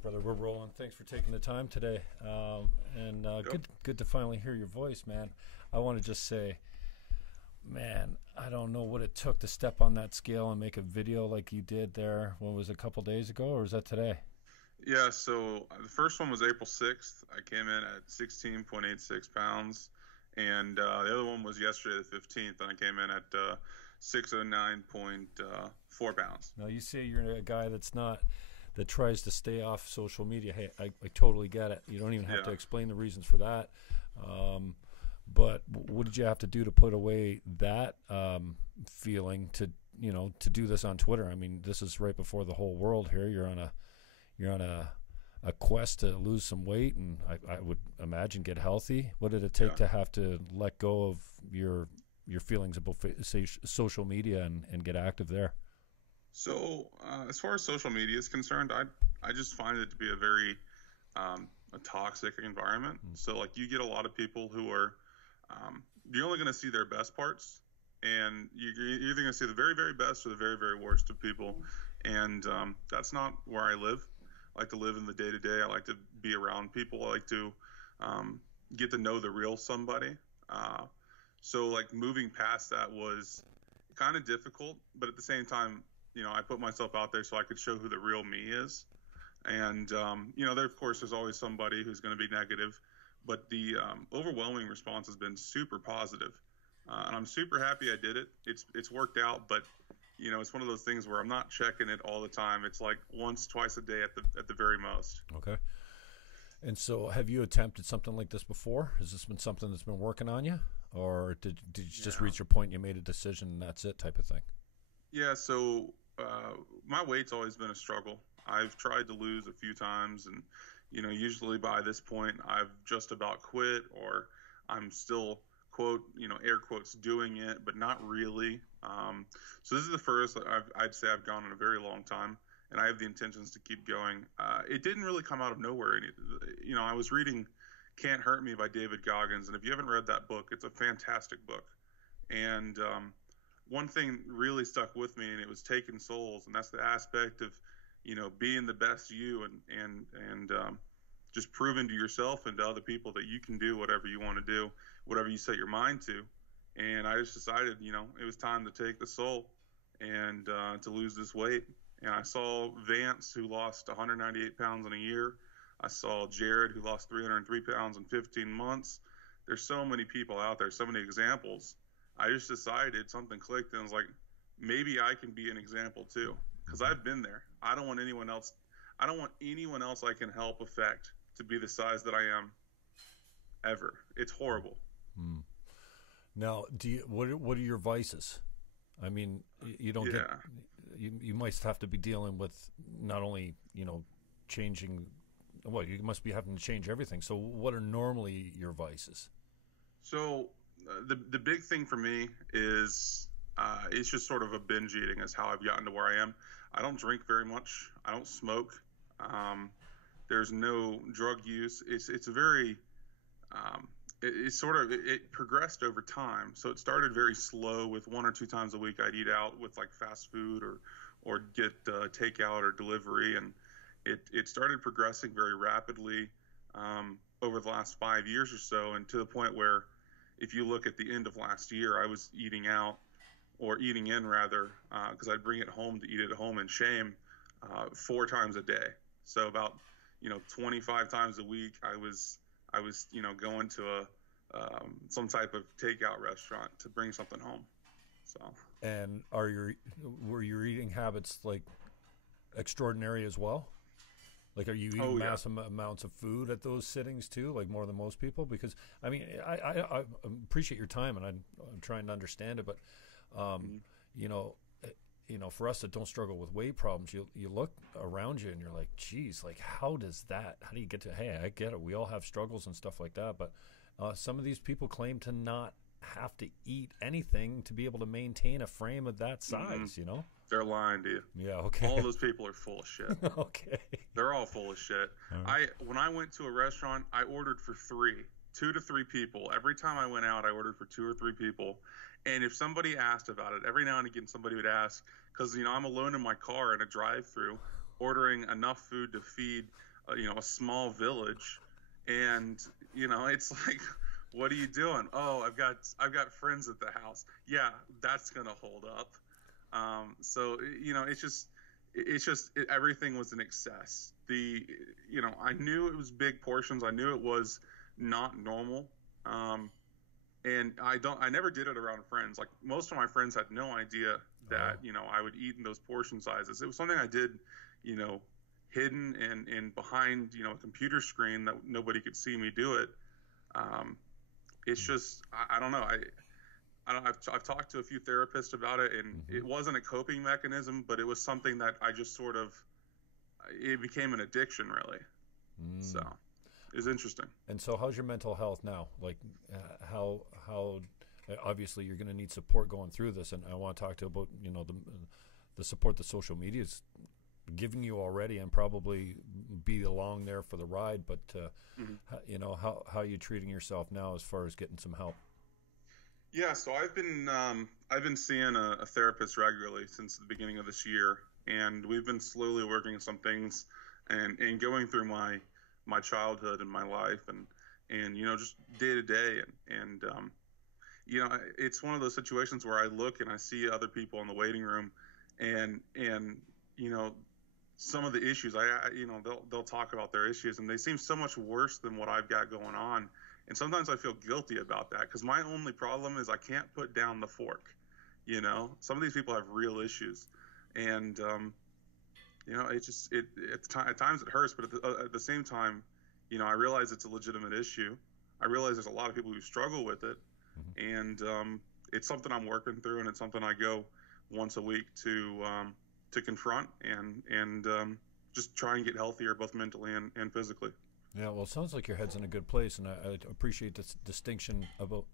right, brother, we're rolling. Thanks for taking the time today, and Yep. good to finally hear your voice, man. I want to just say, man, I don't know what it took to step on that scale and make a video like you did there. What was it, a couple days ago, or was that today? Yeah, so the first one was April 6th. I came in at 16.86 pounds. And the other one was yesterday, the 15th, and I came in at 609.4 pounds. Now you say you're a guy that tries to stay off social media. Hey, I totally get it. You don't even have to Yeah. explain the reasons for that. But what did you have to do to put away that feeling to do this on Twitter? I mean, this is right before the whole world here. You're on a quest to lose some weight, and I would imagine get healthy. What did it take Yeah. to have to let go of your feelings about say social media and get active there? So as far as social media is concerned, I just find it to be a very a toxic environment. So like you get a lot of people who are you're only going to see their best parts, and you're either going to see the very, very best or the very, very worst of people. And that's not where I live. I like to live in the day to day. I like to be around people. I like to get to know the real somebody. So like moving past that was kind of difficult, but at the same time, I put myself out there so I could show who the real me is. And there of course there's always somebody who's going to be negative, but the overwhelming response has been super positive. And I'm super happy I did it. It's worked out, but it's one of those things where I'm not checking it all the time. It's like once, twice a day at the very most. Okay. And so, have you attempted something like this before? Has this been something that's been working on you, or did you just Yeah. reach your point and you made a decision and that's it, type of thing? Yeah. So my weight's always been a struggle. I've tried to lose a few times, and usually by this point I've just about quit, or I'm still quote air quotes doing it, but not really. So this is the first I'd say I've gone in a very long time, and I have the intentions to keep going. It didn't really come out of nowhere. I was reading "Can't Hurt Me" by David Goggins, and if you haven't read that book, it's a fantastic book. And one thing really stuck with me, and it was taking souls, and that's the aspect of being the best you, and just proving to yourself and to other people that you can do whatever you want to do, whatever you set your mind to. And I just decided, it was time to take the soul and to lose this weight. And I saw Vance, who lost 198 pounds in a year. I saw Jared, who lost 303 pounds in 15 months. There's so many people out there, so many examples. I just decided, something clicked, and I was like, maybe I can be an example too, because I've been there. I don't want anyone else. I don't want anyone else I can help affect to be the size that I am ever. It's horrible. Hmm. Now, what are your vices? I mean, you don't get Yeah. you might have to be dealing with not only changing. Well, you must be having to change everything. So, what are normally your vices? So the big thing for me is it's just sort of a binge eating is how I've gotten to where I am. I don't drink very much. I don't smoke. Um, there's no drug use. It's a very it progressed over time. So it started very slow with one or two times a week I'd eat out with like fast food or get takeout or delivery, and it started progressing very rapidly over the last 5 years or so, and to the point where if you look at the end of last year, I was eating out, or eating in rather, because I'd bring it home to eat it at home in shame, 4 times a day. So about 25 times a week, I was going to some type of takeout restaurant to bring something home. So And were your eating habits like extraordinary as well? Like, are you eating oh yeah. massive amounts of food at those sittings too, like more than most people? Because I mean, I appreciate your time, and I'm trying to understand it, but Mhm. you know, for us that don't struggle with weight problems, you look around you and you're like, geez, like how do you get to? Hey, I get it. We all have struggles and stuff like that, but some of these people claim to not have to eat anything to be able to maintain a frame of that size. Mhm. They're lying to you. Yeah. Okay. All of those people are full of shit. Okay. They're all full of shit. All right. When I went to a restaurant, I ordered for 2 to 3 people. Every time I went out, I ordered for 2 or 3 people. And if somebody asked about it, every now and again somebody would ask, because I'm alone in my car in a drive-through, ordering enough food to feed a small village, and it's like, what are you doing? Oh, I've got friends at the house. Yeah, that's gonna hold up. So everything was an excess. I knew it was big portions. I knew it was not normal. And I never did it around friends. Like, most of my friends had no idea that, I would eat in those portion sizes. It was something I did, hidden and behind, a computer screen that nobody could see me do it. It's just, I don't know. I've talked to a few therapists about it, and it wasn't a coping mechanism, but it was something that I just sort of, it became an addiction, really. So it's interesting. And so how's your mental health now? Like, how obviously you're going to need support going through this, and I want to talk to you about, the support that social media is giving you already, and probably be along there for the ride, but how are you treating yourself now as far as getting some help? Yeah, so I've been seeing a therapist regularly since the beginning of this year, and we've been slowly working some things and going through my childhood and my life, and just day to day, and it's one of those situations where I look and I see other people in the waiting room, and some of the issues, they'll talk about their issues, and they seem so much worse than what I've got going on. And sometimes I feel guilty about that, because my only problem is I can't put down the fork. Some of these people have real issues, and at times it hurts, but at the same time, I realize it's a legitimate issue. I realize there's a lot of people who struggle with it, and it's something I'm working through, and it's something I go once a week to confront and just try and get healthier, both mentally and physically. Yeah, well, it sounds like your head's in a good place, and I appreciate this distinction about,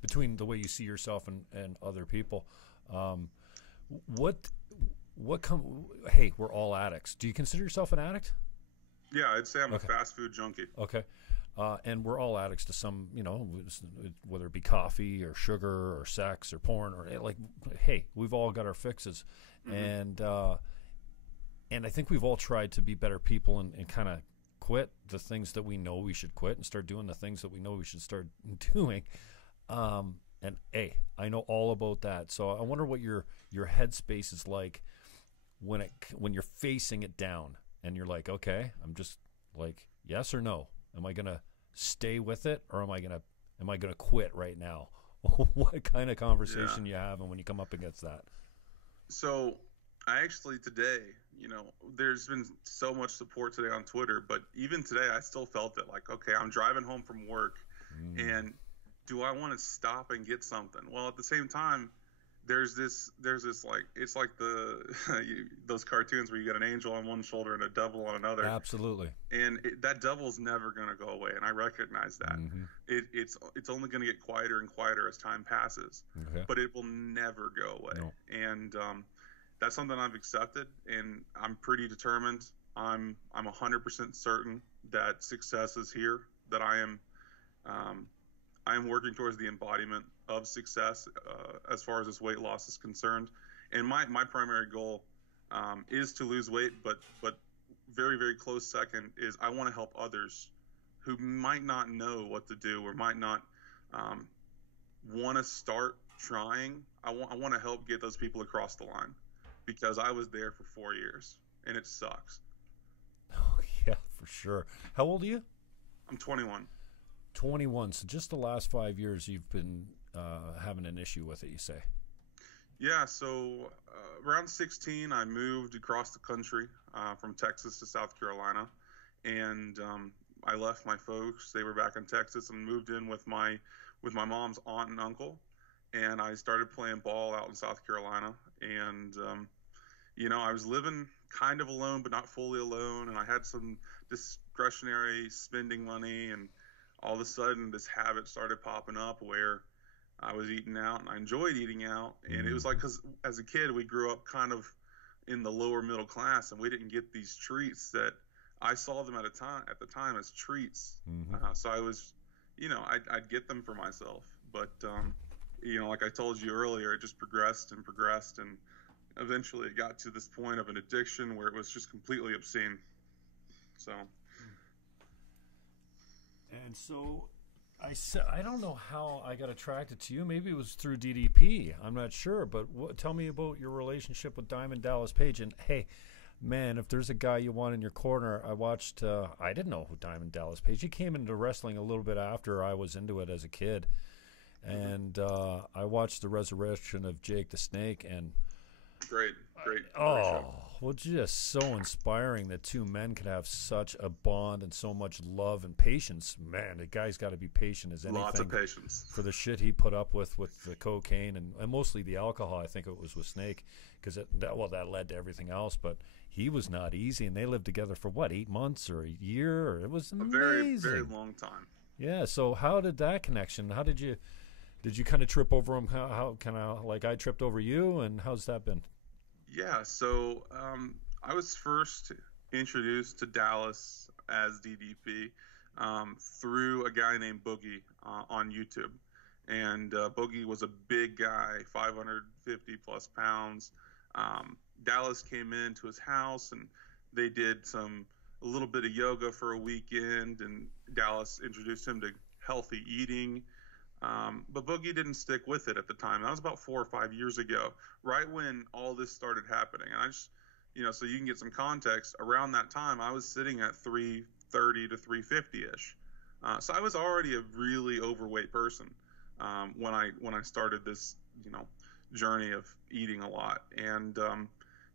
between the way you see yourself and other people. Hey, we're all addicts. Do you consider yourself an addict? Yeah, I'd say I'm a fast food junkie. Okay. And we're all addicts to some, whether it be coffee or sugar or sex or porn or hey, we've all got our fixes. And I think we've all tried to be better people and kind of quit the things that we know we should quit and start doing the things that we know we should start doing. And hey, I know all about that. So I wonder what your headspace is like when you're facing it down and you're like, okay, I'm just like, yes or no? Am I gonna stay with it, or am I gonna quit right now? What kind of conversation you have, and when you come up against that? So I actually today, there's been so much support today on Twitter, but even today I still felt it. Like, okay, I'm driving home from work, and do I want to stop and get something? Well, at the same time, there's this like, it's like those cartoons where you got an angel on one shoulder and a devil on another. Absolutely. And that devil's never going to go away, and I recognize that. It's only going to get quieter and quieter as time passes, but it will never go away. No. And that's something I've accepted, and I'm pretty determined. I'm 100% certain that success is here, that I am working towards the embodiment of success as far as this weight loss is concerned. And my primary goal is to lose weight, but very, very close second is I want to help others who might not know what to do or might not want to start trying. I want to help get those people across the line, because I was there for 4 years and it sucks. Oh, yeah, for sure. How old are you? I'm 21. 21. So just the last 5 years you've been having an issue with it, you say? Yeah, so around 16, I moved across the country from Texas to South Carolina, and I left my folks. They were back in Texas, and moved in with my mom's aunt and uncle, and I started playing ball out in South Carolina. And I was living kind of alone, but not fully alone, and I had some discretionary spending money, and all of a sudden this habit started popping up where I was eating out, and I enjoyed eating out. And it was like, because as a kid we grew up kind of in the lower middle class, and we didn't get these treats that I saw them at the time as treats. So I was, I'd get them for myself, but like I told you earlier, it just progressed, and eventually it got to this point of an addiction where it was just completely obscene. So And so I don't know how I got attracted to you. Maybe it was through DDP. I'm not sure. But tell me about your relationship with Diamond Dallas Page. And, hey, man, if there's a guy you want in your corner, I watched I didn't know who Diamond Dallas Page. He came into wrestling a little bit after I was into it as a kid. And I watched the resurrection of Jake the Snake. And Great oh, well, just so inspiring that two men could have such a bond and so much love and patience. Man, the guy's got to be patient as anything. Lots of patience. For the shit he put up with the cocaine and mostly the alcohol. I think it was with Snake, because that led to everything else. But he was not easy, and they lived together for, 8 months or a year? Or it was amazing. A very, very long time. Yeah, so how did that connection, did you kind of trip over him? How kind of like I tripped over you, and how's that been? Yeah, so I was first introduced to Dallas as DDP through a guy named Boogie on YouTube. And Boogie was a big guy, 550 plus pounds. Dallas came into his house, and they did a little bit of yoga for a weekend, and Dallas introduced him to healthy eating. But Boogie didn't stick with it at the time. That was about 4 or 5 years ago, right when all this started happening. And I just, so you can get some context, around that time, I was sitting at 330 to 350-ish. So I was already a really overweight person when I started this, journey of eating a lot. And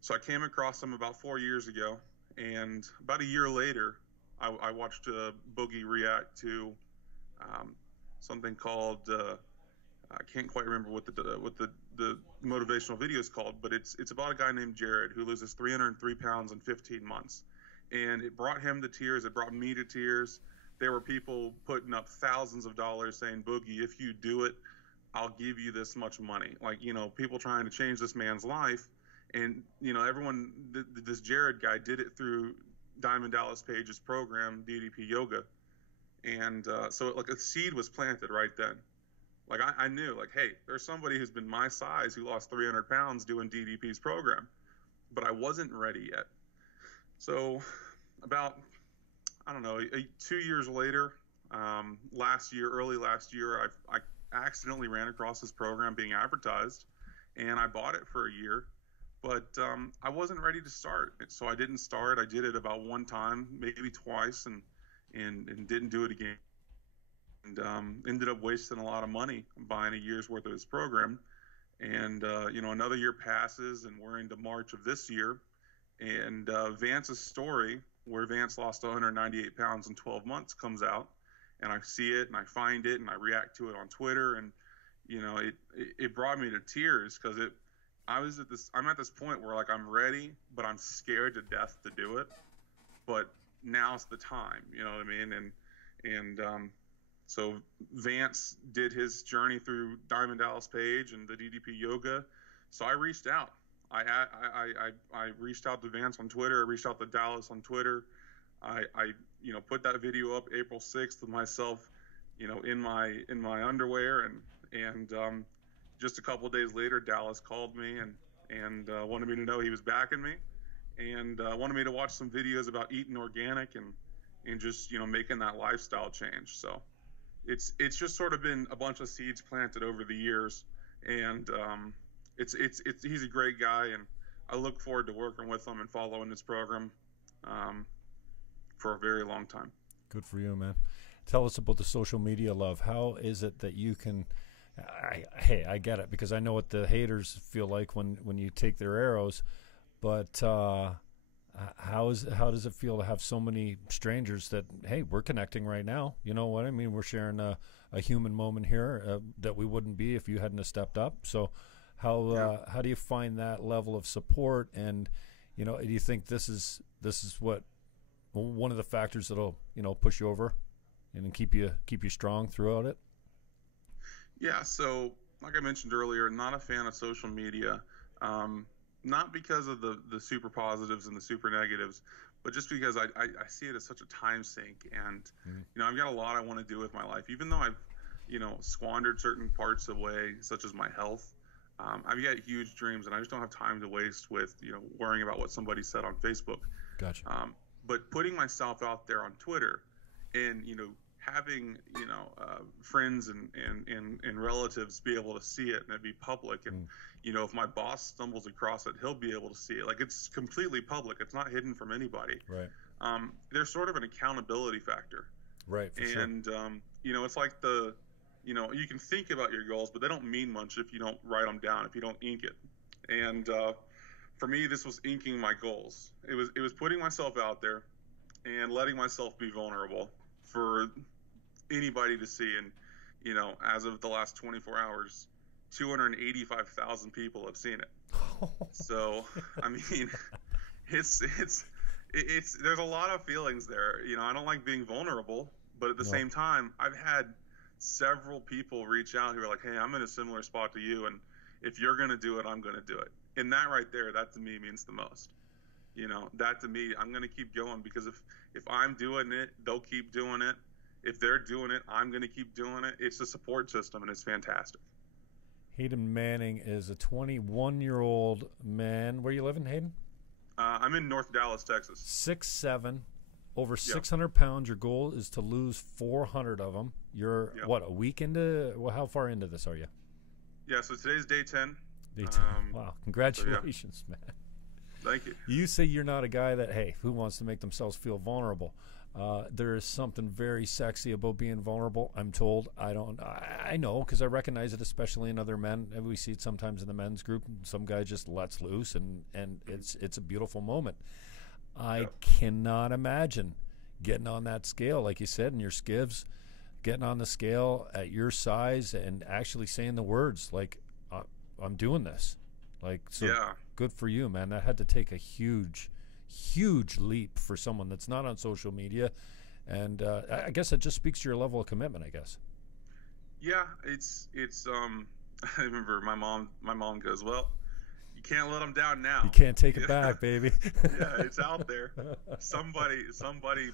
so I came across him about 4 years ago. And about a year later, I watched Boogie react to something called I can't quite remember what the motivational video is called, but it's about a guy named Jared who loses 303 pounds in 15 months, and it brought him to tears. It brought me to tears. There were people putting up thousands of dollars saying, "Boogie, if you do it, I'll give you this much money." Like, people trying to change this man's life, and everyone. This Jared guy did it through Diamond Dallas Page's program, DDP Yoga. And so like a seed was planted right then. Like I knew, like, hey, there's somebody who's been my size who lost 300 pounds doing DDP's program, but I wasn't ready yet. So about, I don't know, 2 years later, early last year, I accidentally ran across this program being advertised, and I bought it for a year, but I wasn't ready to start. So I didn't start. I did it about one time, maybe twice, and didn't do it again, and ended up wasting a lot of money buying a year's worth of his program. And another year passes, and we're into March of this year, and Vance's story, where Vance lost 198 pounds in 12 months, comes out, and I see it, and I find it, and I react to it on Twitter, and it brought me to tears, because I'm at this point where, like, I'm ready, but I'm scared to death to do it, but now's the time, you know what I mean? And so Vance did his journey through Diamond Dallas Page and the DDP Yoga. So I reached out. I reached out to Vance on Twitter. I reached out to Dallas on Twitter. I put that video up April 6th with myself, in my underwear, and just a couple of days later, Dallas called me and wanted me to know he was backing me. And wanted me to watch some videos about eating organic and just making that lifestyle change. So it's just sort of been a bunch of seeds planted over the years, and he's a great guy, and I look forward to working with him and following his program for a very long time. Good for you, man. Tell us about the social media love. How is it that you can? I get it, because I know what the haters feel like when you take their arrows. But how does it feel to have so many strangers that, hey, we're connecting right now? You know what I mean? We're sharing a human moment here that we wouldn't be if you hadn't have stepped up. So how do you find that level of support? And do you think this is what one of the factors that'll push you over and keep you strong throughout it? Yeah. So like I mentioned earlier, not a fan of social media. Not because of the super positives and the super negatives, but just because I see it as such a time sink. And, I've got a lot I want to do with my life, even though I've, squandered certain parts away, such as my health. I've got huge dreams, and I just don't have time to waste with, worrying about what somebody said on Facebook. Gotcha. But putting myself out there on Twitter and, having, friends and relatives be able to see it and it be public. And, if my boss stumbles across it, he'll be able to see it. Like, it's completely public. It's not hidden from anybody. Right. There's sort of an accountability factor. Right. For sure. And, it's like you can think about your goals, but they don't mean much if you don't write them down, if you don't ink it. And for me, this was inking my goals. It was putting myself out there and letting myself be vulnerable for anybody to see. And, as of the last 24 hours, 285,000 people have seen it. So, I mean, it's there's a lot of feelings there. I don't like being vulnerable, but at the same time, I've had several people reach out who are like, hey, I'm in a similar spot to you, and if you're going to do it, I'm going to do it. And that right there, that to me means the most. That to me, I'm going to keep going, because if I'm doing it, they'll keep doing it. If they're doing it, I'm going to keep doing it. It's a support system, and it's fantastic. Hayden Manning is a 21-year-old man. Where you living, Hayden? I'm in North Dallas, Texas. 6'7", over 600 pounds. Your goal is to lose 400 of them. You're, what, a week into? Well, how far into this are you? Yeah, so today's day 10. Day 10. Wow, congratulations, man. Thank you. You say you're not a guy that, hey, who wants to make themselves feel vulnerable? There is something very sexy about being vulnerable, I'm told. I know, because I recognize it, especially in other men. And we see it sometimes in the men's group. Some guy just lets loose, and it's a beautiful moment. I cannot imagine getting on that scale, like you said, in your skivs, getting on the scale at your size and actually saying the words, like, I'm doing this. Like, so good for you, man. That had to take a huge leap for someone that's not on social media, and I guess it just speaks to your level of commitment, I guess. Yeah, it's I remember my mom goes, well, you can't let them down now. You can't take it back, baby. Yeah, it's out there. Somebody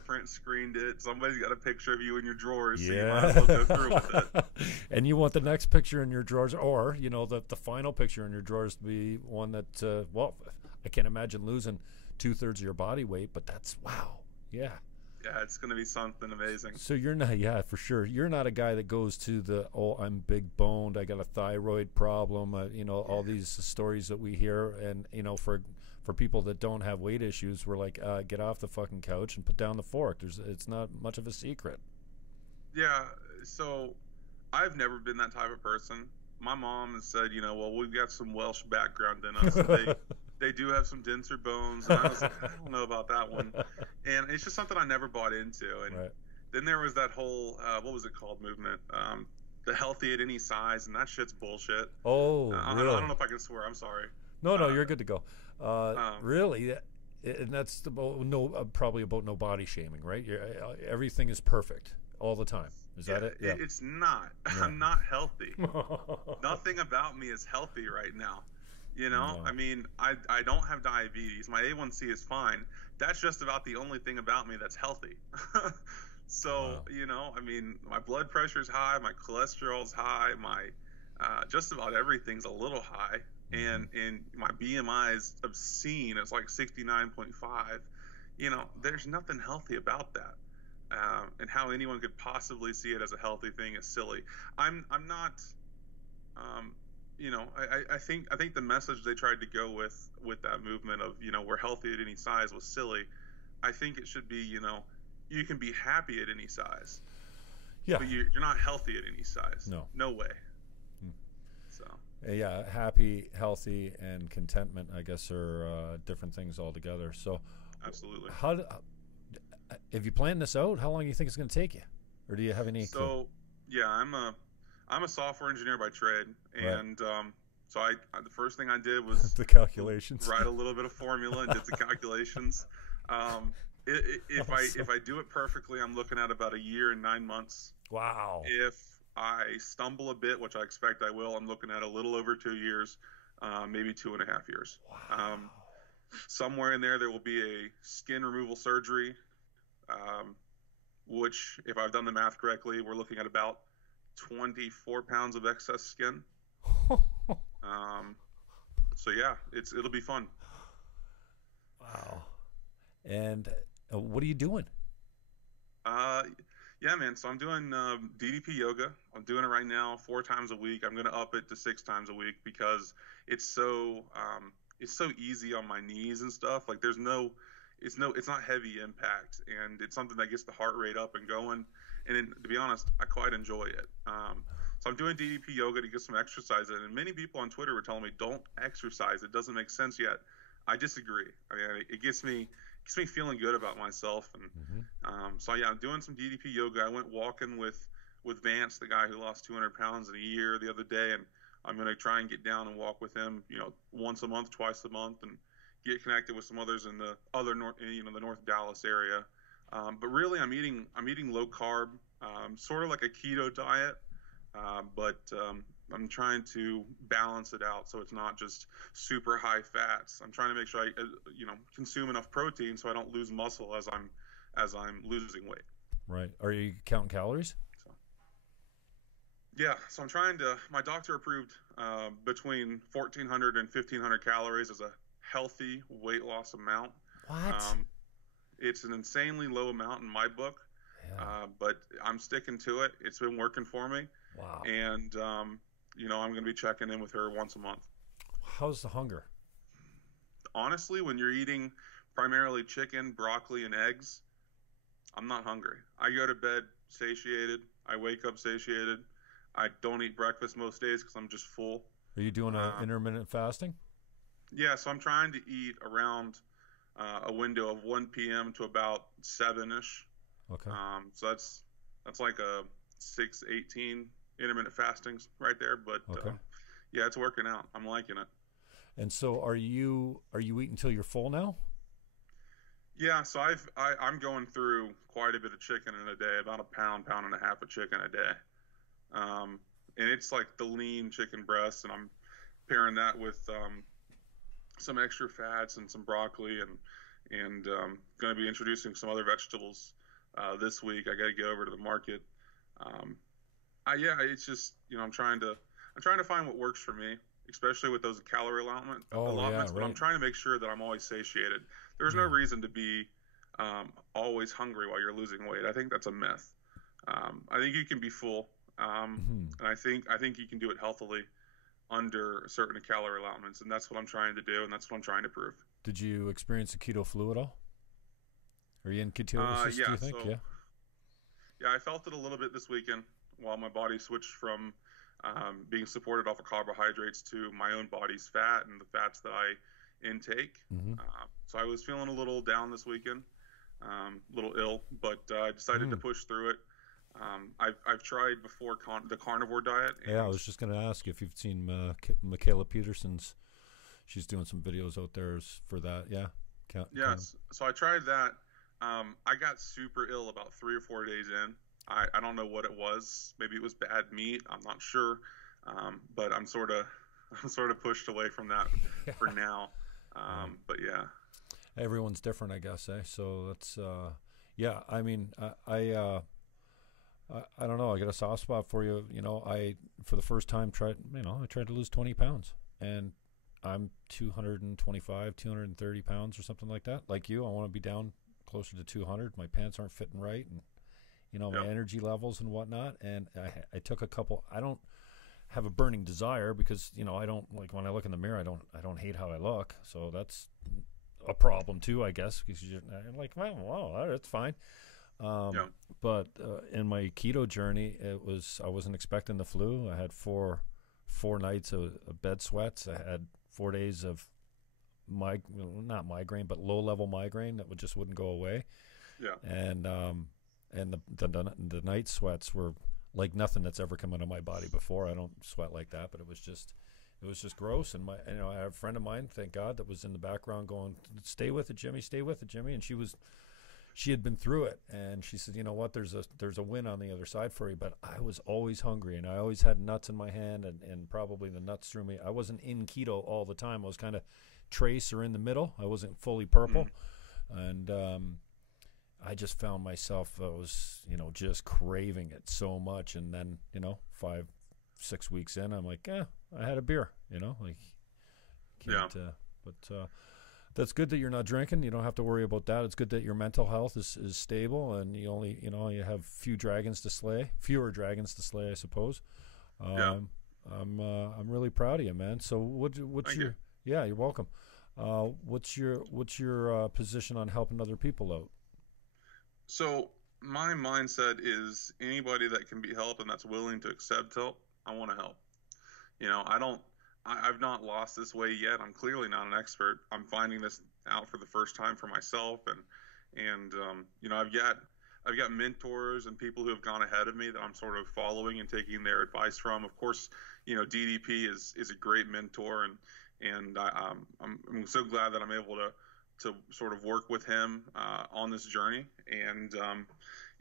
print screened it. Somebody's got a picture of you in your drawers, so you might as well go through with it. And you want the next picture in your drawers, or the final picture in your drawers to be one that I can't imagine losing 2/3 of your body weight, but that's wow. Yeah, it's going to be something amazing. So you're not, for sure, you're not a guy that goes to the, I'm big boned, I got a thyroid problem, all these stories that we hear, and for people that don't have weight issues, we're like, get off the fucking couch and put down the fork. It's not much of a secret. Yeah, so I've never been that type of person. My mom has said, we've got some Welsh background in us. They do have some denser bones, and I was like, I don't know about that one. And it's just something I never bought into. And then there was that whole, what was it called, movement, the healthy at any size, and that shit's bullshit. Oh, really? I don't know if I can swear. I'm sorry. No, you're good to go. Really? And that's probably about no body shaming, right? Everything is perfect all the time. Is that it? Yeah. It's not. Yeah. I'm not healthy. Nothing about me is healthy right now. No. I mean, I don't have diabetes. My A1C is fine. That's just about the only thing about me that's healthy. So, I mean, my blood pressure's high, my cholesterol's high, my just about everything's a little high, and my BMI is obscene. It's like 69.5. There's nothing healthy about that. And how anyone could possibly see it as a healthy thing is silly. I'm not I think the message they tried to go with that movement of, we're healthy at any size was silly. I think it should be, you can be happy at any size. Yeah. But you're not healthy at any size. No way. So. Yeah, happy, healthy, and contentment, I guess, are different things altogether. So. Absolutely. Have you planned this out? How long do you think it's going to take you? Or do you have any clue? Yeah, I'm a software engineer by trade, and so the first thing I did was the calculations. Write a little bit of formula and did the calculations. If I do it perfectly, I'm looking at about 1 year and 9 months. Wow. If I stumble a bit, which I expect I will, I'm looking at a little over 2 years, maybe 2.5 years. Wow. Somewhere in there will be a skin removal surgery, which, if I've done the math correctly, we're looking at about 24 pounds of excess skin. So yeah, it'll be fun. Wow. And what are you doing? Yeah, man. So I'm doing DDP yoga. I'm doing it right now 4 times a week. I'm going to up it to 6 times a week because it's so easy on my knees and stuff. Like it's not heavy impact, and it's something that gets the heart rate up and going. And then, to be honest, I quite enjoy it. So I'm doing DDP yoga to get some exercise in. And many people on Twitter were telling me, don't exercise. It doesn't make sense yet. I disagree. I mean, it gets me feeling good about myself. And so yeah, I'm doing some DDP yoga. I went walking with Vance, the guy who lost 200 pounds in a year, the other day, and I'm going to try and get down and walk with him, once a month, twice a month, and get connected with some others in the other the North Dallas area. But really, I'm eating low carb, sort of like a keto diet, but I'm trying to balance it out so it's not just super high fats. I'm trying to make sure I consume enough protein so I don't lose muscle as I'm losing weight. Right. Are you counting calories? Yeah, so I'm trying to. My doctor approved between 1,400 and 1,500 calories as a healthy weight loss amount. What? It's an insanely low amount in my book, but I'm sticking to it. It's been working for me. Wow. And I'm going to be checking in with her once a month. How's the hunger? Honestly, when you're eating primarily chicken, broccoli, and eggs, I'm not hungry. I go to bed satiated. I wake up satiated. I don't eat breakfast most days because I'm just full. Are you doing intermittent fasting? Yeah, so I'm trying to eat around a window of 1 p.m. to about 7-ish. Okay. So that's like a 6-18 intermittent fastings right there. But okay. Yeah, it's working out. I'm liking it. And so are you eating until you're full now? Yeah, so I'm going through quite a bit of chicken in a day, about a pound and a half of chicken a day. And it's like the lean chicken breast, and I'm pairing that with some extra fats and some broccoli, and going to be introducing some other vegetables this week. I got to go over to the market. It's just I'm trying to find what works for me, especially with those calorie allotments. Right. But I'm trying to make sure that I'm always satiated. There's no reason to be always hungry while you're losing weight. I think that's a myth. I think you can be full, and I think you can do it healthily under certain calorie allotments, and that's what I'm trying to do, and that's what I'm trying to prove. Did you experience the keto flu at all? Are you in ketosis, do you think? Yeah, I felt it a little bit this weekend while my body switched from being supported off of carbohydrates to my own body's fat and the fats that I intake. So I was feeling a little down this weekend, a little ill, but I decided to push through it. I've tried before the carnivore diet. Yeah, I was just going to ask if you've seen Michaela Peterson's. She's doing some videos out there for that. Yeah. Yes. So I tried that. I got super ill about 3 or 4 days in. I don't know what it was. Maybe it was bad meat. I'm not sure. But I'm sort of pushed away from that for now. But yeah. Everyone's different, I guess. So that's I mean, I don't know. I got a soft spot for you. I for the first time tried to lose 20 pounds, and I'm 225, 230 pounds or something like that. Like you, I want to be down closer to 200. My pants aren't fitting right, and my energy levels and whatnot. And I took a couple. I don't have a burning desire because I don't like when I look in the mirror. I don't hate how I look. So that's a problem too, I guess, because you're like, well, that's fine. But in my keto journey, I wasn't expecting the flu. I had four nights of bed sweats. I had 4 days of not migraine, but low level migraine that just wouldn't go away. Yeah. And the night sweats were like nothing that's ever come out of my body before. I don't sweat like that, but it was just gross. And I have a friend of mine, thank God, that was in the background going, "Stay with it, Jimmy. Stay with it, Jimmy." And she had been through it, and she said, "You know what? There's a win on the other side for you." But I was always hungry, and I always had nuts in my hand, and probably the nuts threw me. I wasn't in keto all the time. I was kind of trace or in the middle. I wasn't fully purple, and I just found myself I was just craving it so much. And then 5-6 weeks in, I'm like, I had a beer. Like can't. that's good that you're not drinking. You don't have to worry about that. It's good that your mental health is stable, and you only, you have fewer dragons to slay, I suppose. Yeah. I'm really proud of you, man. So what's Thank your, you. yeah, you're welcome. What's your position on helping other people out? So my mindset is anybody that can be helped and that's willing to accept help, I want to help. I don't. I've not lost this way yet. I'm clearly not an expert. I'm finding this out for the first time for myself, and I've got mentors and people who have gone ahead of me that I'm sort of following and taking their advice from. Of course, DDP is a great mentor, and I'm so glad that I'm able to sort of work with him on this journey. And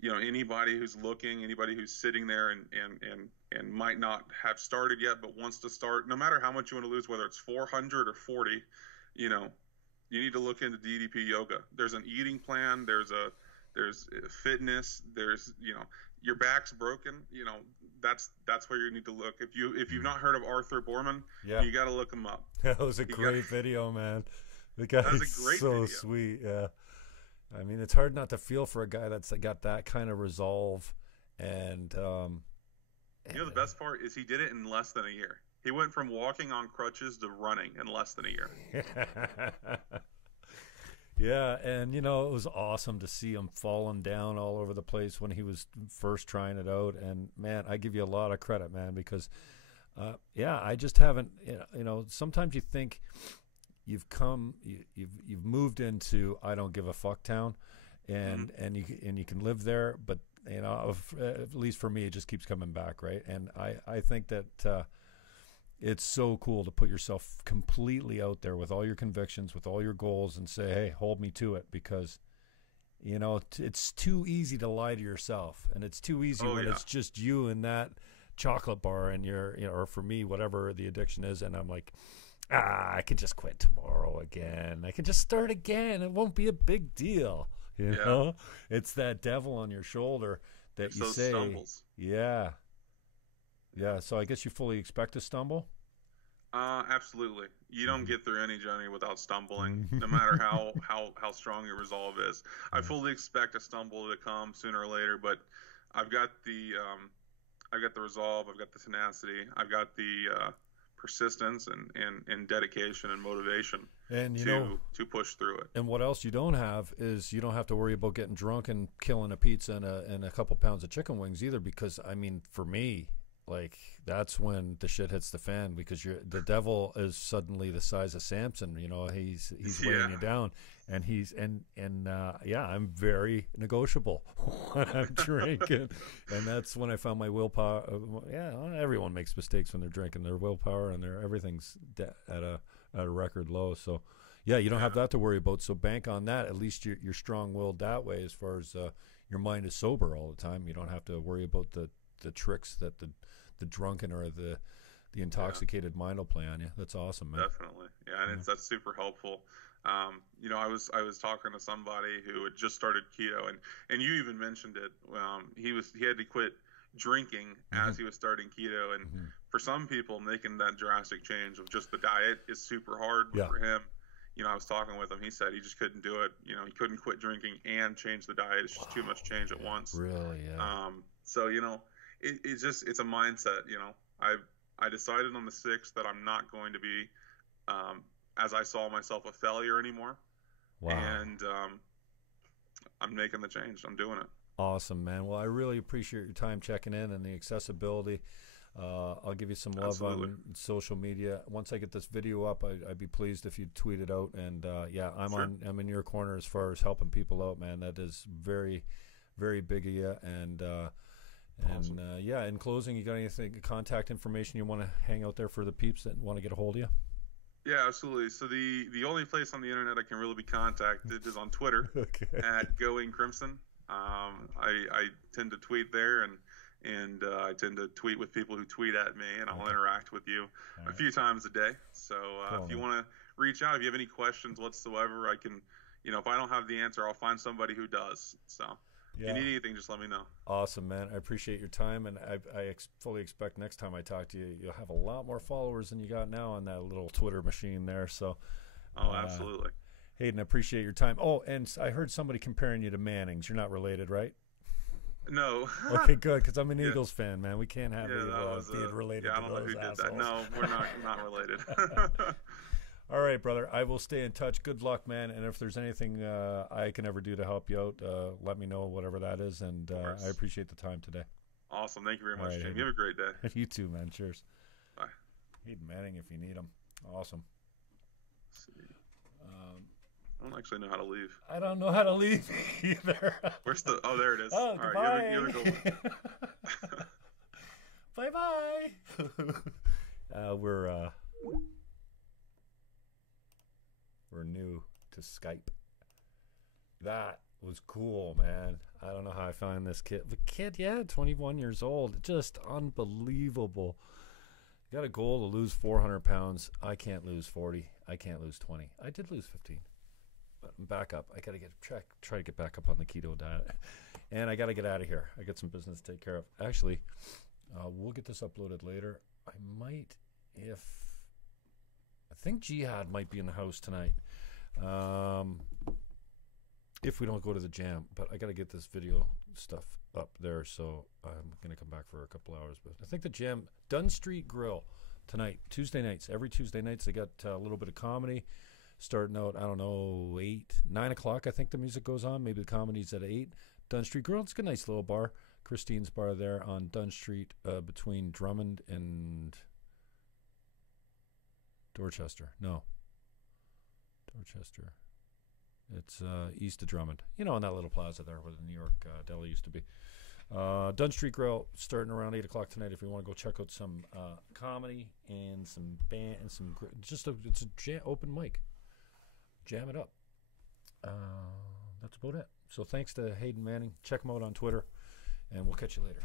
anybody who's looking, anybody who's sitting there and might not have started yet but wants to start, no matter how much you want to lose, whether it's 400 or 40, you need to look into DDP yoga. There's an eating plan. There's fitness. There's your back's broken. That's where you need to look. If you've not heard of Arthur Borman, Yeah. you got to look him up. That was a great video, man. The guy's a great so video. sweet. Yeah. I mean, it's hard not to feel for a guy that's got that kind of resolve. And the best part is he did it in less than a year. He went from walking on crutches to running in less than a year. Yeah, and it was awesome to see him falling down all over the place when he was first trying it out. And man, I give you a lot of credit, man, because I just haven't. Sometimes you think you've moved into I don't give a fuck town, and you can live there, but at least for me, it just keeps coming back, right? And I think that it's so cool to put yourself completely out there with all your convictions, with all your goals, and say, hey, hold me to it, because it's too easy to lie to yourself, and it's too easy when it's just you and that chocolate bar and or for me, whatever the addiction is, and I'm like, I can just quit tomorrow again. I can just start again. It won't be a big deal. You know, it's that devil on your shoulder that it's you those say, stumbles. Yeah. So I guess you fully expect to stumble. Absolutely. You don't get through any journey without stumbling, no matter how strong your resolve is. I fully expect a stumble to come sooner or later, but I've got the resolve, I've got the tenacity, I've got the persistence and dedication and motivation and to push through it. And what else you don't have is you don't have to worry about getting drunk and killing a pizza and a couple pounds of chicken wings either, because I mean, for me, like, that's when the shit hits the fan, because the devil is suddenly the size of Samson. He's weighing you down, and I'm very negotiable when I'm drinking, and that's when I found my willpower. Everyone makes mistakes when they're drinking. Their willpower and everything's at a record low. So you don't have that to worry about. So bank on that. At least you're strong-willed that way, as far as your mind is sober all the time. You don't have to worry about the tricks that the drunken or the intoxicated mind will play on you. That's awesome, man. Definitely. And that's super helpful. I was talking to somebody who had just started keto, and you even mentioned it. He had to quit drinking as he was starting keto, and for some people, making that drastic change of just the diet is super hard. But for him, I was talking with him. He said he just couldn't do it. He couldn't quit drinking and change the diet. It's just too much change at once. Really? Yeah. So it's a mindset. I decided on the 6th that I'm not going to be, as I saw myself, a failure anymore. Wow. And I'm making the change. I'm doing it. Awesome, man. Well, I really appreciate your time checking in and the accessibility. I'll give you some love on social media. Once I get this video up, I'd be pleased if you tweet it out. And I'm in your corner as far as helping people out, man. That is very, very big of you. And awesome. In closing, you got anything, contact information you want to hang out there for the peeps that want to get a hold of you? Yeah, absolutely. So the only place on the internet I can really be contacted is on Twitter at Going Crimson. I tend to tweet there, and I tend to tweet with people who tweet at me, and I'll interact with you a few times a day. So if you want to reach out, if you have any questions whatsoever, I can, if I don't have the answer, I'll find somebody who does. So if you need anything, just let me know. Awesome, man. I appreciate your time, and I fully expect next time I talk to you, you'll have a lot more followers than you got now on that little Twitter machine there. So, absolutely. Hayden, I appreciate your time. Oh, and I heard somebody comparing you to Mannings. You're not related, right? No. Okay, good, because I'm an Eagles fan, man. We can't have being related I to don't know those who did assholes. that. No, we're not related. All right, brother. I will stay in touch. Good luck, man. And if there's anything I can ever do to help you out, let me know, whatever that is. And I appreciate the time today. Awesome. Thank you very much, right, Jim. You have a great day. You too, man. Cheers. Bye. Hayden Manning if you need him. Awesome. Let's see. I don't actually know how to leave. I don't know how to leave either. Where's the? Oh, there it is. Oh, all right, bye. you have a good one. Bye-bye. We're new to Skype. That was cool, man. I don't know how I found this kid. The kid, 21 years old. Just unbelievable. Got a goal to lose 400 pounds. I can't lose 40. I can't lose 20. I did lose 15. But I'm back up. I got to try to get back up on the keto diet. And I got to get out of here. I got some business to take care of. Actually, we'll get this uploaded later. I think Jihad might be in the house tonight. If we don't go to the jam. But I got to get this video stuff up there, so I'm going to come back for a couple hours. But I think the jam, Dunn Street Grill tonight, Tuesday nights. Every Tuesday nights they got a little bit of comedy. Starting out, I don't know, 9 o'clock I think the music goes on. Maybe the comedy's at 8. Dunn Street Grill, it's a nice little bar. Christine's bar there on Dunn Street between Drummond and Dorchester. No. Dorchester. It's east of Drummond. You know, in that little plaza there where the New York Deli used to be. Dunn Street Grill starting around 8 o'clock tonight if you want to go check out some comedy and some band and some it's a open mic. Jam it up. That's about it. So thanks to Hayden Manning. Check him out on Twitter, and we'll catch you later.